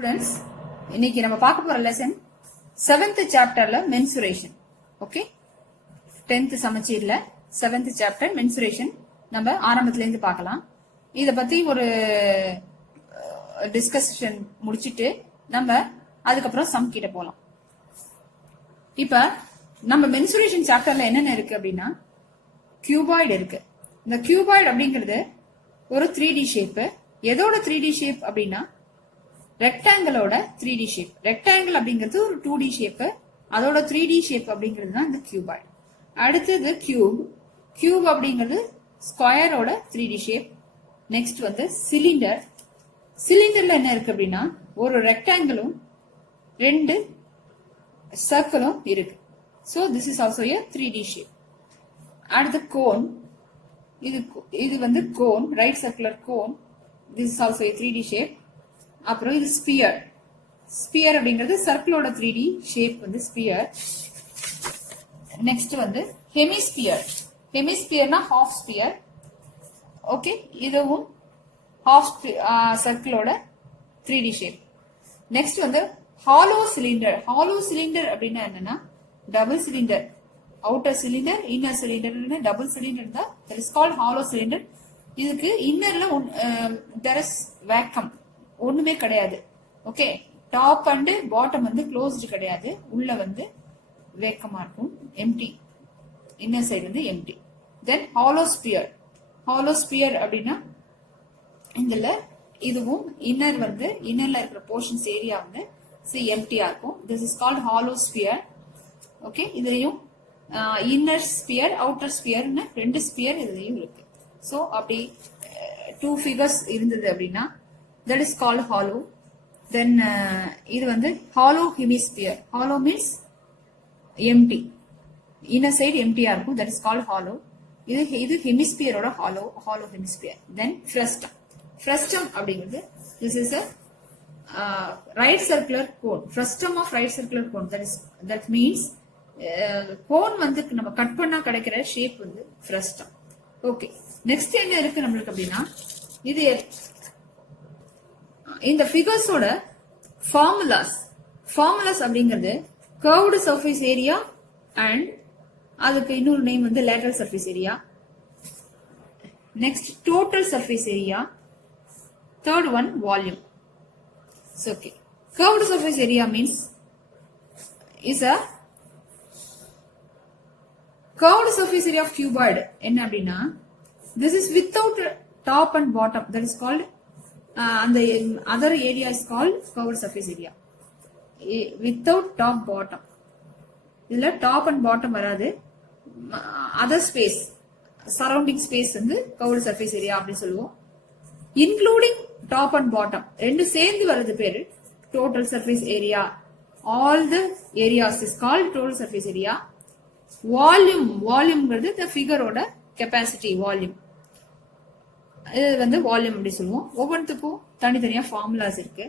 Students, இன்னைக்கு நம்ம பார்க்க போற லெசன் 7th சாப்டர்ல mensuration. Okay, 10th சமச்சீர்ல 7th chapter mensuration நம்ம ஆரம்பத்துல இருந்து பார்க்கலாம். இத பத்தி ஒரு டிஸ்கஷன் முடிச்சிட்டு நம்ம அதுக்கப்புறம் சம் கிட்ட போலாம். இப்ப நம்ம மென்சுரேஷன் சாப்டர்ல என்னென்ன இருக்கு அப்படின்னா, கியூபாய்டு இருக்கு. இந்த கியூபாய்டு அப்படிங்கிறது ஒரு 3D ஷேப். எதோட 3D ஷேப் அப்படின்னா ரெக்டாங்கிளோட 3D ஷேப். ரெக்டாங்கிள் அப்படிங்கிறது ஒரு 2D ஷேப், அதோட 3D ஷேப் அப்படிங்கிறது தான் இந்த கியூபாய்டு. அடுத்தது கியூப். கியூப் அப்படிங்கிறது ஸ்கொயரோட 3D ஷேப். நெக்ஸ்ட் வந்து சிலிண்டர். சிலிண்டர்ல என்ன இருக்கு அப்படின்னா ஒரு ரெக்டாங்கிளும் 2 சர்க்கிளும் இருக்கு. So this is also a 3D shape. அடுத்து கோன். இது வந்து cone, right circular cone. This is also a 3D shape. அப்புறம் இது ஸ்பியர். ஸ்பியர் அப்படிங்கிறது சர்க்கிளோட 3D ஷேப் வந்து ஸ்பியர். நெக்ஸ்ட் வந்து ஹெமிஸ்பியர். ஹெமிஸ்பியர்னா ஹாஃப் ஸ்பியர். ஓகே, இதுவும் ஹாஃப் சர்க்கிளோட 3D ஷேப். நெக்ஸ்ட் வந்து ஹாலோ சிலிண்டர். ஹாலோ சிலிண்டர் அப்படின்னா என்னன்னா double cylinder. Outer cylinder, inner cylinder, double cylinder தான் that is called hollow cylinder. இதுக்கு இன்னர்ல there is vacuum, ஒண்ணுமே கிடையாது. ஓகே, டாப் அண்ட் பாட்டம் வந்து க்ளோஸ்டு கிடையாது, உள்ள வந்து வேக்கமா இருக்கும், எம்டி. இன்னர் சைடு வந்து எம்டி. தென் ஹாலோ ஸ்பியர். ஹாலோ ஸ்பியர் அப்படின்னா இதுல இதுவும் இன்னர் வந்து இன்னர்ல இருக்கிற போர்ஷன்ஸ் ஏரியா வந்து எம்டியா இருக்கும். This is called hollow sphere. Okay, இதுலயும் இன்னர் ஸ்பியர், அவுட்டர் ஸ்பியர்னு 2 ஸ்பியர் இதுலயும் இருக்கு. ஸோ அப்படி 2 ஃபிகர்ஸ் இருந்தது அப்படின்னா that is called hollow. Then இது வந்து hollow hemisphere. Hollow means empty. Inner side empty ஆ இருக்கும், that is called hollow. இது hemisphere ஓட hollow hemisphere. Then frustum. Frustum அப்படிங்கிறது this is a right circular cone. Frustum of right circular cone. That means cone வந்து நம்ம cut பண்ணா கிடைக்கிற shape வந்து frustum. Okay, next என்ன இருக்கு நம்மளுக்கு அப்படின்னா, இது இந்த ஃபிகர்ஸோட ஃபார்முலாஸ் அப்படிங்கிறது கர்வ்டு சர்ஃபேஸ் ஏரியா அண்ட் அதுக்கு இன்னொரு நேம் வந்து lateral surface area. Next total surface area. Third one volume. Okay, curved surface area means is a curved surface area of cuboid. என்ன அப்படின்னா this is without top and bottom, that is called and the other area is called curved surface area without top bottom. இதுல top and bottom வராது, other space surrounding space வந்து curved surface area அப்படி சொல்லுவோம். including top and bottom ரெண்டு சேர்ந்து வரது பேரு total surface area. all the areas is called total surface area. வால்யூம்ங்கிறது இந்த ஃபிகரோட கெப்பாசிட்டி வால்யூம். இது வந்து வால்யூம் அப்படி சொல்லுவோம். ஒவ்வொன்றுக்கும் தனித்தனியா ஃபார்முலாஸ் இருக்கு.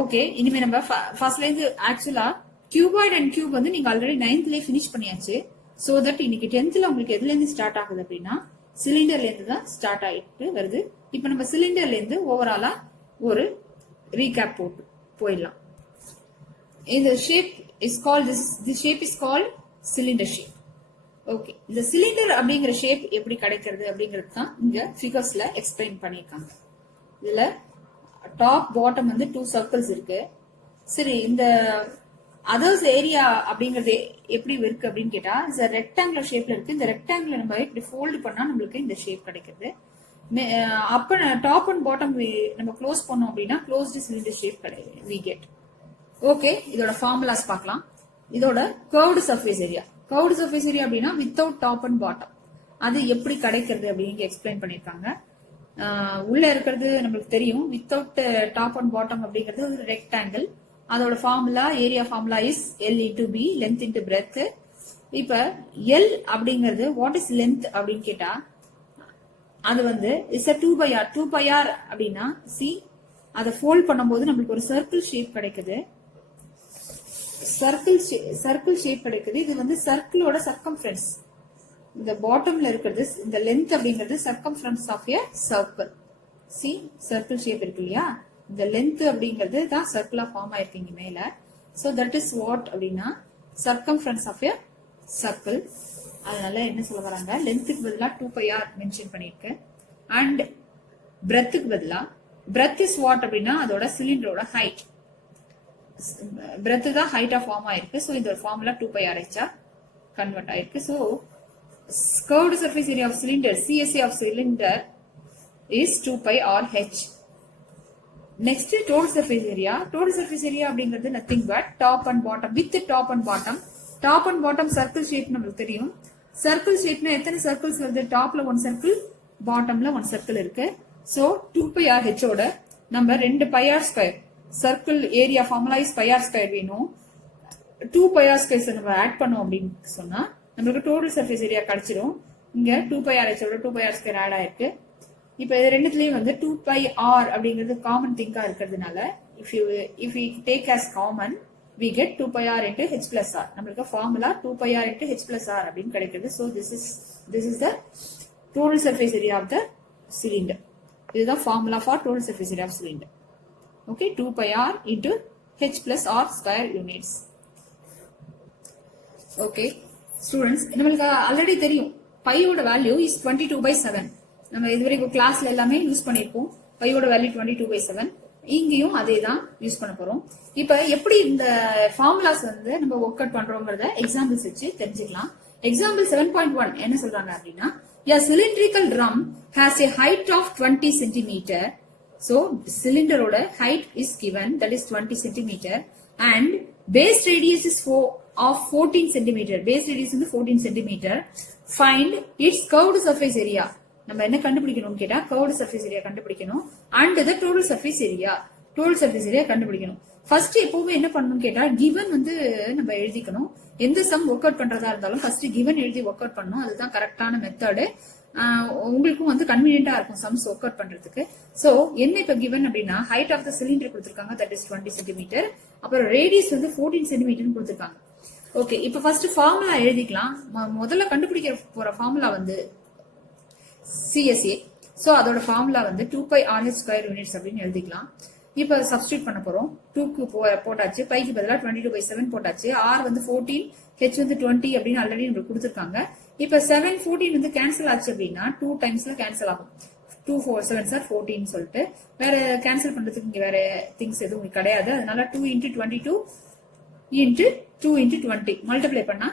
ஓகே, இனிமே நம்ம ஃபர்ஸ்ட்ல இருந்து ஆக்சுவலா கியூபாய்டு அண்ட் கியூப் வந்து நீங்க ஆல்ரெடி 9thலயே ஃபினிஷ் பண்ணியாச்சு. சோ தட் இன்னைக்கு 10thல உங்களுக்கு எதுல இருந்து ஸ்டார்ட் ஆகுது அப்படின்னா சிலிண்டர்ல இருந்து தான் ஸ்டார்ட் ஆயிட்டு வருது. இப்ப நம்ம சிலிண்டர்ல இருந்து ஓவராலா ஒரு ரீகேப் போட்டு போயிடலாம். இந்த shape is called this shape is called cylinder shape. Okay, இந்த சிலிண்டர் அப்படிங்கிற ஷேப் எப்படி கிடைக்கிறது அப்படிங்கிறது தான் இங்க ஃபிகர்ஸ்ல எக்ஸ்பிளைன் பண்ணிருக்காங்க. இதுல டாப் பாட்டம் வந்து 2 சர்க்கிள்ஸ் இருக்கு. சரி, இந்த அதர்ஸ் ஏரியா அப்படிங்கிறது எப்படி இருக்கு அப்படின்னு கேட்டா ரெக்டாங்குலர் ஷேப்ல இருக்கு. இந்த ரெக்டாங்குலர் நம்ம இப்படி ஃபோல்டு பண்ணா நம்மளுக்கு இந்த ஷேப் கிடைக்கிறது. அப்ப டாப் அண்ட் பாட்டம் நம்ம க்ளோஸ் பண்ணோம் அப்படின்னா க்ளோஸ்டு சிலிண்டர் ஷேப் கிடையாது, we get. ஓகே, இதோட ஃபார்முலாஸ் பார்க்கலாம். இதோட curved surface area. Curved surface area அப்படின்னா வித்தவுட் டாப் அண்ட் பாட்டம், அது எப்படி கிடைக்கிறது அப்படின்னு எக்ஸ்பிளைன் பண்ணிருக்காங்க. உள்ள இருக்கிறது நம்மளுக்கு தெரியும், வித்தவுட் டாப் அண்ட் பாட்டம் அப்படிங்கிறது ஒரு ரெக்டாங்கிள். அதோட formula, area formula is L into B, length into breadth. இப்ப L அப்படிங்கிறது வாட் இஸ் லென்த் அப்படின்னு கேட்டா அது வந்து இஸ் 2/r. 2/r அப்படின்னா சி அதை ஃபோல்ட் பண்ணும்போது நம்மளுக்கு ஒரு சர்க்கிள் ஷேப் கிடைக்குது. சர்க்கிள் ஷேப் கிடைக்குது. இது வந்து சர்க்கிளோட சர்க்கம்ஃபரன்ஸ். இந்த பாட்டம்ல இருக்கிறது இந்த லென்த் அப்படிங்கிறது சர்க்கம்ஃபரன்ஸ் ஆஃப் எ சர்க்கிள். சி சர்க்கிள் ஷேப் இருக்கு இல்லையா, இந்த லென்த் அப்படிங்கிறது தான் சர்க்கிளா ஃபார்ம் ஆயிருக்கு இங்க மேல. சோ தட் இஸ் வாட் அப்படின்னா சர்க்கம்ஃபரன்ஸ் ஆஃப் எ சர்க்கிள். அதனால என்ன சொல்ல வராங்க, லென்த்துக்கு பதிலா 2πr மென்ஷன் பண்ணிருக்கு. அண்ட் பிரெத்துக்கு பதிலா பிரெத் இஸ் வாட் அப்படின்னா அதோட சிலிண்டரோட ஹைட். பிரெத் தான் ஹைட்டா ஃபார்ம் ஆயிருக்கு. சோ இந்த ஃபார்முலா 2πr கன்வெர்ட் ஆயிருக்கு. So curved surface area of cylinder, CSA of cylinder is 2πrh. Next total surface area. Total surface area அப்படிங்கிறது nothing but top and bottom with top and bottom. Top and bottom circle shape நமக்கு தெரியும். Circle shapeனா எத்தனை circles வருது, டாப்ல 1 circle பாட்டம்ல 1 circle இருக்கு. So 2πrh ஓட நம்ம 2πr². Circle area formula is πr² வேணும். 2πr² நம்ம ஆட் பண்ணோம் அப்படின்னு சொன்னா நமக்கு டோட்டல் சர்ஃபேஸ் ஏரியா கிடைச்சிடும். இங்க 2πrh ஓட 2πr² ஆட் ஆயிருக்கு. இப்ப இது ரெண்டுத்துலயும் வந்து 2πr அப்படிங்கிறது காமன் திங்கா இருக்கிறதுனால if we take as common we get 2πr into h plus r. நமக்கு formula 2πr into h plus r அப்படின்னு கிடைக்குது. So this is the total surface area of the cylinder. இதுதான் formula for total surface area of cylinder. Okay, 2πr into h plus r square units. Okay students, நம்மளுக்கு already தெரியும் பையோட value is 22/7. நம்ம இதுவரைக்கும் கிளாஸ்ல எல்லாமே யூஸ் பண்ணிருப்போம். பையோட வேல்யூ 22/7. இங்கேயும் அதே தான் யூஸ் பண்ண போறோம். இப்ப எப்படி இந்த ஃபார்முலாஸ் வந்து நம்ம ஒர்க் அவுட் பண்றோம்ங்கறத எக்ஸாம்பிள்ஸ் வச்சு தெரிஞ்சுக்கலாம். எக்ஸாம்பிள் 7.1 என்ன சொல்றாங்க அப்படின்னா, a cylindrical drum has a height of 20 centimeter. So cylinderோட height is given, that is 20 centimeter, and base radius is of 14 centimeter. Base radius is 14 centimeter. Find its curved surface area. நம்ம என்ன கண்டுபிடிக்கணும்னு கேட்டா curved surface area கண்டுபிடிக்கணும். And the total surface area. Total surface area கண்டுபிடிக்கணும். First எப்பவுமே என்ன பண்ணணும்னு கேட்டா given வந்து நம்ம எழுதிக்கணும். எந்த சம் ஒர்க் அவுட் பண்றதா இருந்தாலும் ஃபர்ஸ்ட் given எழுதி ஒர்க் அவுட் பண்ணணும். அதுதான் கரெக்டான மெத்தட். உங்களுக்கும் வந்து கன்வீனியன்டா இருக்கும் சம்ஸ் ஒர்க் அவுட் பண்றதுக்கு. சோ என்ன இப்ப given அப்படின்னா ஹைட் ஆஃப் த சிலிண்டர் கொடுத்திருக்காங்க, தட் இஸ் 20 சென்டிமீட்டர். அப்புறம் ரேடியஸ் வந்து 14 சென்டிமீட்டர் கொடுத்திருக்காங்க. ஓகே, இப்ப ஃபர்ஸ்ட் ஃபார்முலா எழுதிக்கலாம். முதல்ல கண்டுபிடிக்க போற ஃபார்முலா வந்து CSA. சோ அதோட ஃபார்முலா வந்து 2πrh² யூனிட்ஸ் அப்படின்னு எழுதிக்கலாம். இப்ப சப்ஸ்டிட்யூட் பண்ண போறோம். 2க்கு போட்டாச்சு, பைக்கு பதிலா 22/7 போட்டாச்சு. r வந்து 14, h வந்து 20 அப்படின்னு ஆல்ரெடி உங்களுக்கு கொடுத்திருக்காங்க. இப்ப 7 14 வந்து கேன்சல் ஆச்சு அப்படின்னா 2 டைம்ஸ்ல கேன்சல் ஆகும். 2 4 7 சார் 14 சொல்லிட்டு வேற கேன்சல் பண்றதுக்கு இங்க வேற திங்ஸ் எதுவும் கிடையாது. அதனால 2 into 22 into 2 into 20 மல்டிப்ளை பண்ணா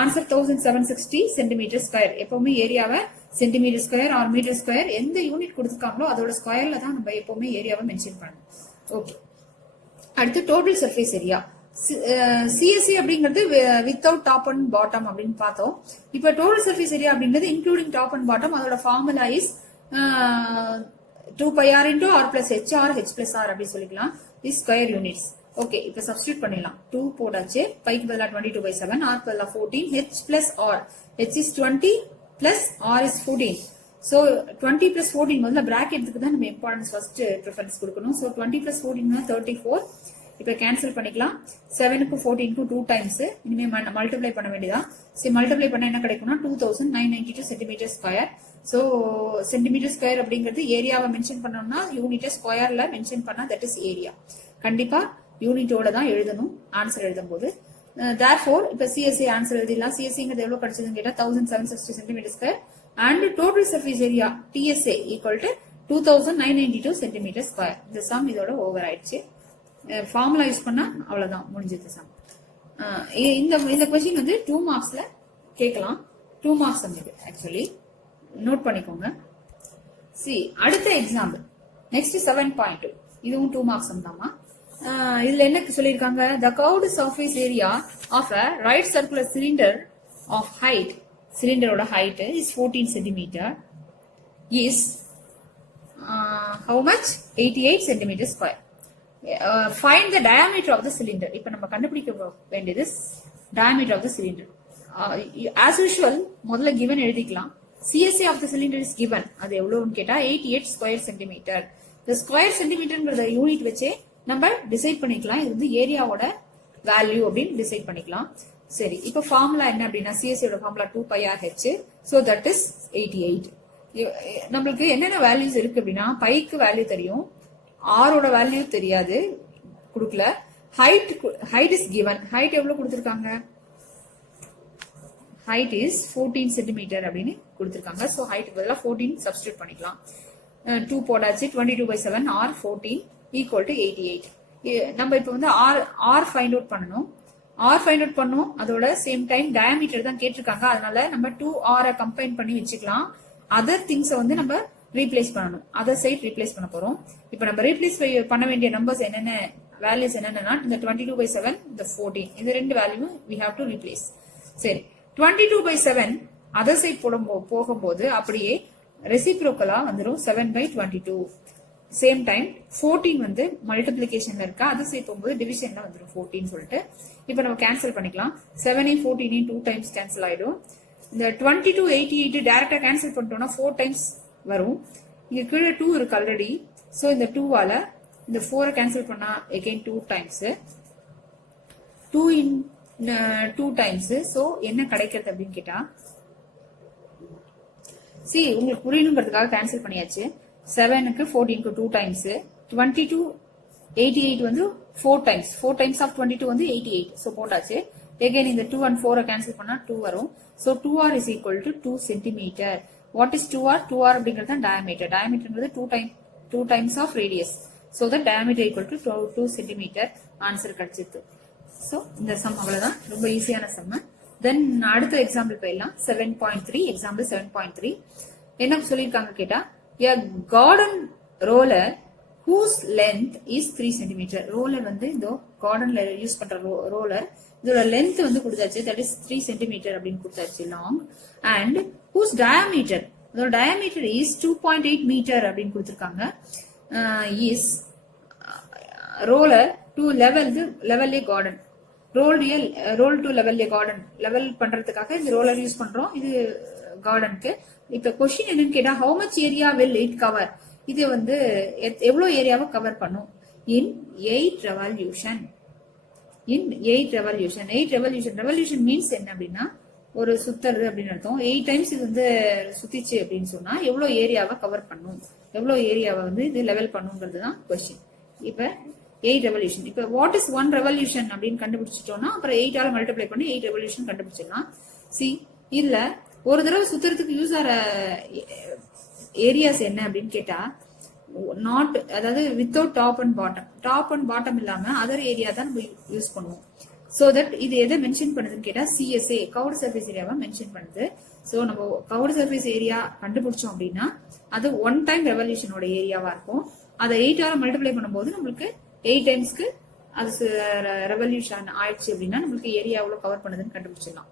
ஆன்சர் 1760 சென்டிமீட்டர் ஸ்கொயர். எப்பவுமே ஏரியாவை centimetre square or metre square எந்த யூனிட் கொடுத்துருக்காங்களோ அதோட ஸ்கொயர்ல தான் நம்ம எப்பவுமே ஏரியாவை மென்ஷன் பண்ணணும். ஓகே, அடுத்து டோட்டல் சர்ஃபேஸ் ஏரியா. சிஎஸ்சி அப்படிங்கிறது வித்தவுட் டாப் அண்ட் பாட்டம் அப்படின்னு பார்த்தோம். இப்ப டோட்டல் சர்ஃபேஸ் ஏரியா அப்படிங்கிறது இன்க்ளூடிங் டாப் அண்ட் பாட்டம். அதோட formula is 2πr into r plus h or h plus r அப்படி சொல்லிக்கலாம். Is square units. ஓகே, இப்ப சப்ஸ்டிட்யூட் பண்ணிடலாம். 2 போட்டாச்சு, பைக்கு பதிலா 22/7, r பதிலா 14, h plus r. h is 20 plus r is 14. So 20 plus 14 முதல்ல பிராக்கெட்டுக்கு தான் நம்ம இம்பார்ட்டன்ஸ் ஃபர்ஸ்ட் ப்ரிஃபரன்ஸ் கொடுக்கணும். So 20 plus 14 34. இப்ப கேன்சல் பண்ணிக்கலாம். 7க்கு 14க்கு 2 டைம்ஸ். இனிமே மல்டிப்ளை பண்ண வேண்டியதான். சரி, மல்டிப்ளை பண்ண என்ன கிடைக்கும்னா 2992 centimetre square. So centimetre square அப்படிங்கிறது ஏரியாவை மென்ஷன் பண்ணோம்னா யூனிட் ஸ்கொயர்ல மென்ஷன் பண்ணா தட் இஸ் ஏரியா. கண்டிப்பா யூனிட்டோட தான் எழுதணும் ஆன்சர் எழுதும் போது. therefore இப்ப சிஎஸ்சி ஆன்சர் எழுதிடலாம். சிஎஸ்சிங்கிறது எவ்வளவு கிடைச்சதுன்னு கேட்டா 1760 centimetre square and total surface area DSA equal to 2992 centimetre square. இந்த சம் இதோட ஓவர் ஆயிடுச்சு. ஃபார்முலா யூஸ் பண்ணா அவ்வளவுதான், முடிஞ்சது சம். இந்த கொஸ்டின் வந்து 2 மார்க்ஸ்ல கேட்கலாம். 2 மார்க்ஸ் வந்து ஆக்சுவலி நோட் பண்ணிக்கோங்க. சி அடுத்த எக்ஸாம்பிள் நெக்ஸ்ட் 7.2. இதுவும் 2 மார்க்ஸ் தாமா. இதுல என்ன சொல்லிருக்காங்க, the curved surface area of a right circular cylinder of height, cylinderோட height is 14 centimeter is how much 88 centimeter square. Find the diameter of the cylinder. இப்ப நம்ம கண்டுபிடிக்க வேண்டியது diameter of the cylinder. As usual முதல்ல given எழுதிக்கலாம். CSA of the cylinder is given. அது எவ்வளவுன்னு கேட்டா 88 square centimeter. the square centimeterங்கறத யூனிட் வச்சே நம்ம டிசைட் பண்ணிக்கலாம். இது வந்து ஏரியாவோட வேல்யூ அப்படின்னு டிசைட் பண்ணிக்கலாம். சரி, இப்ப ஃபார்முலா என்ன அப்படின்னா சிஎஸ்சியோட formula 2πrh. So that is 88. நம்மளுக்கு என்னென்ன வேல்யூஸ் இருக்கு அப்படின்னா பைக்கு வேல்யூ தெரியும், ஆரோட வேல்யூ தெரியாது, கொடுக்கல. Height is given. ஹைட் எவ்வளவு கொடுத்திருக்காங்க? height is 14 centimeter அப்படின்னு கொடுத்திருக்காங்க. சோ height பதிலா 14 சப்ஸ்டிட்யூட் பண்ணிக்கலாம். 2 போடாச்சு. 22/7 or 14 equal to 88. நம்ம இப்போ வந்து r ஃபைண்ட் அவுட் பண்ணணும். r ஃபைண்ட் அவுட் பண்ணோம். அதோட சேம் டைம் டயாமீட்டர் தான் கேட்டிருக்காங்க. அதனால நம்ம 2r கம்பைன் பண்ணி வச்சுக்கலாம். அதர் திங்ஸ் வந்து நம்ம ரீப்ளேஸ் பண்ணணும். அதர் சைட் ரீப்ளேஸ் பண்ண போறோம். இப்போ நம்ம ரீப்ளேஸ் பண்ண வேண்டிய நம்பர்ஸ் என்னென்ன வேல்யூஸ் என்னன்னா இந்த 22/7 இந்த 14 இந்த ரெண்டு value we have to replace. சரி, 22/7 அதர் சைட் போகும்போது அப்படியே ரெசிப்ரோக்கலா வந்துடும் 7/22. சேம் டைம் 14 வந்து மல்டிபிளிகேஷன்ல இருக்கா, அதர் சைட் போகும்போது டிவிஷன்ல வந்துடும் 14 சொல்லிட்டு. இப்போ நம்ம கேன்சல் பண்ணிக்கலாம். 7 14 2 டைம்ஸ் கேன்சல் ஆயிடும். இந்த 22 88 டைரக்டா கேன்சல் பண்ணிட்டோம்னா 4 டைம்ஸ் வரும். இங்க கீழே 2 இருக்கு ஆல்ரெடி. சோ இந்த 2வால இந்த 4 கேன்சல் பண்ணா again 2 times 2 in 2 times. So என்ன கிடைக்கிறது அப்படின்னு கேட்டா, உங்களுக்கு புரியணுங்கிறதுக்காக கேன்சல் பண்ணியாச்சு. 7க்கு 14க்கு 2 டைம்ஸ், 22 88 வந்து 4 டைம்ஸ். 4 டைம்ஸ் ஆஃப் 22 வந்து 88. சோ போட்டாச்சு. again இந்த 2 and 4 கேன்சல் பண்ணா 2 வரும். So 2r is equal to 2 centimeter. what is 2r? 2r அப்படிங்கிறது தான் diameter. diameterங்கிறது 2 times of radius. so the diameter equal to 2 centimeter. Answer கிடைச்சிருக்கு. சோ இந்த சம் அவ்வளவுதான், ரொம்ப ஈஸியான சம். தென் அடுத்த எக்ஸாம்பிள் போயிடலாம். 7.3 எக்ஸாம்பிள் 7.3 என்ன சொல்லிருக்காங்க கேட்டா, a garden roller whose length is 3 cm. Roller வந்து இந்த கார்டன்ல யூஸ் பண்ற ரோலர், இதோட லென்த் வந்து கொடுத்தாச்சு, தட் இஸ் 3 cm அப்படின்னு கொடுத்தாச்சு லாங். அண்ட் whose diameter, இதோட diameter is 2.8 meter அப்படின்னு கொடுத்திருக்காங்க. is roller to level a garden. roll to level a garden. Level பண்றதுக்காக இந்த ரோலர் யூஸ் பண்றோம், இது கார்டனுக்கு. இப்ப கொஸ்டின் என்னன்னு கேட்டா, how much area will it cover? இது வந்து எவ்வளவு ஏரியாவை கவர் பண்ணும்? in 8 revolution. in 8 revolution. 8 revolution. revolution means என்ன அப்படின்னா ஒரு சுத்தறது அப்படின்னு அர்த்தம். 8 டைம்ஸ் இது வந்து சுத்திச்சு அப்படின்னு சொன்னா எவ்வளவு ஏரியாவை கவர் பண்ணும், எவ்வளவு ஏரியாவை வந்து இது லெவல் பண்ணுங்கிறது தான் கொஸ்டின். இப்ப 8 ரெவல்யூஷன். இப்ப வாட் இஸ் 1 ரெவல்யூஷன் அப்படின்னு கண்டுபிடிச்சிட்டோம்னா அப்புறம் 8 ஆல மல்டிப்ளை பண்ணி 8 ரெவல்யூஷன் கண்டுபிடிச்சிடலாம். இல்ல ஒரு தடவை சுத்துறதுக்கு யூஸ் ஆகிற ஏரியாஸ் என்ன அப்படின்னு கேட்டா, நாட், அதாவது without top and bottom. Top and bottom இல்லாம அதர் ஏரியா தான் நம்ம யூஸ் பண்ணுவோம். சோ தட் இது எதை மென்ஷன் பண்ணுதுன்னு கேட்டா, CSA கவுட் சர்ஃபேஸ் ஏரியாவை மென்ஷன் பண்ணுது. சோ நம்ம கவுட் சர்ஃபேஸ் ஏரியா கண்டுபிடிச்சோம் அப்படின்னா அது 1 டைம் ரெவல்யூஷனோட ஏரியாவா இருக்கும். அதை 8 ஆல மல்டிப்ளை பண்ணும்போது நம்மளுக்கு 8 டைம்ஸ்க்கு அது ரெவல்யூஷன் ஆயிடுச்சு அப்படின்னா நம்மளுக்கு ஏரியா எவ்வளவு கவர் பண்ணுதுன்னு கண்டுபிடிச்சிடலாம்.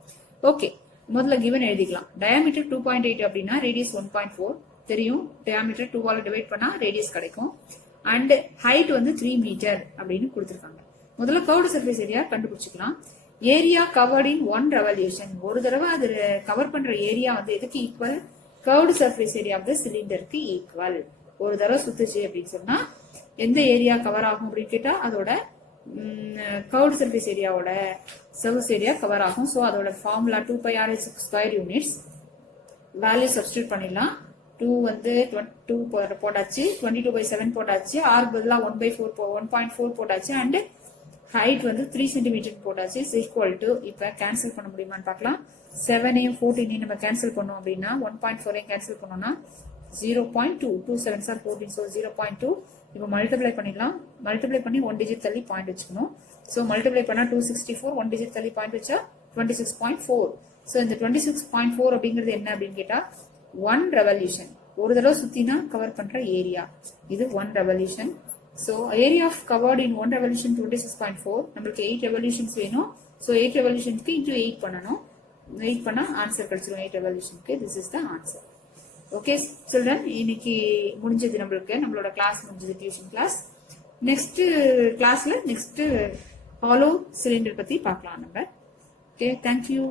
ஓகே, முதல்ல கிவன் எழுதிக்கலாம். டயாமீட்டர் 2.8 அப்படின்னா ரேடியஸ் 1.4 தெரியும். டயாமீட்டர் 2 ஆல டிவைட் பண்ணா ரேடியஸ் கிடைக்கும். அண்ட் ஹைட் வந்து 3 மீட்டர் அப்படின்னு கொடுத்திருக்காங்க. முதல்ல கர்வ்டு சர்ஃபேஸ் ஏரியா கண்டுபிடிச்சிக்கலாம். Area covered in 1 revolution. ஒரு தடவை அது கவர் பண்ற ஏரியா வந்து எதுக்கு equal? Curved surface area of the சிலிண்டருக்கு ஈக்குவல். ஒரு தடவை சுத்துச்சு அப்படின்னு சொன்னா எந்த ஏரியா கவர் ஆகும் அப்படின்னு கேட்டா அதோட கர்வ்டு சர்ஃபேஸ் ஏரியாவோட சர்ஃபேஸ் ஏரியா கவர் ஆகும். சோ அதோட formula 2πr/6 square units. Value substitute பண்ணிடலாம். 2 வந்து 2 போட்டாச்சு, 22/7 போட்டாச்சு, r பதிலா 1.4 போட்டாச்சு, அண்ட் ஹைட் வந்து 3 cm போட்டாச்சு. இஸ் ஈக்குவல் டு, இப்ப கேன்சல் பண்ண முடியுமான்னு பார்க்கலாம். 7ஐயும் 14ஐயும் நம்ம கேன்சல் பண்ணோம் அப்படின்னா 1.4ஐயும் கேன்சல் பண்ணோம்னா 0.2, 2 7s are 14, so 0.2. இப்போ மல்டிப்ளை பண்ணிடலாம். மல்டிப்ளை பண்ணி 1 டிஜிட் தள்ளி பாயிண்ட் வச்சுக்கணும். சோ மல்டிப்ளை பண்ணா 264, 1 டிஜிட் தள்ளி பாயிண்ட் வச்சா 26.4. சோ இந்த 26.4 அப்படிங்கிறது என்ன அப்படின்னு கேட்டா 1 ரெவல்யூஷன். ஒரு தடவை சுத்தினா கவர் பண்ற ஏரியா, இது 1 revolution. So area of covered in 1 revolution 26.4. நம்மளுக்கு 8 ரெவல்யூஷன்ஸ் வேணும். சோ 8 ரெவல்யூஷனுக்கு இன்டூ 8 பண்ணணும். 8 பண்ணா ஆன்சர் கிடைச்சிடும். 8 ரெவல்யூஷனுக்கு this is the answer. Okay children, இன்னைக்கு முடிஞ்சது நம்மளோட கிளாஸ் முடிஞ்சது, டியூஷன் கிளாஸ். நெக்ஸ்ட் கிளாஸ்ல நெக்ஸ்ட் ஹாலோ சிலிண்டர் பத்தி பார்க்கலாம் நம்ம. Okay, thank you.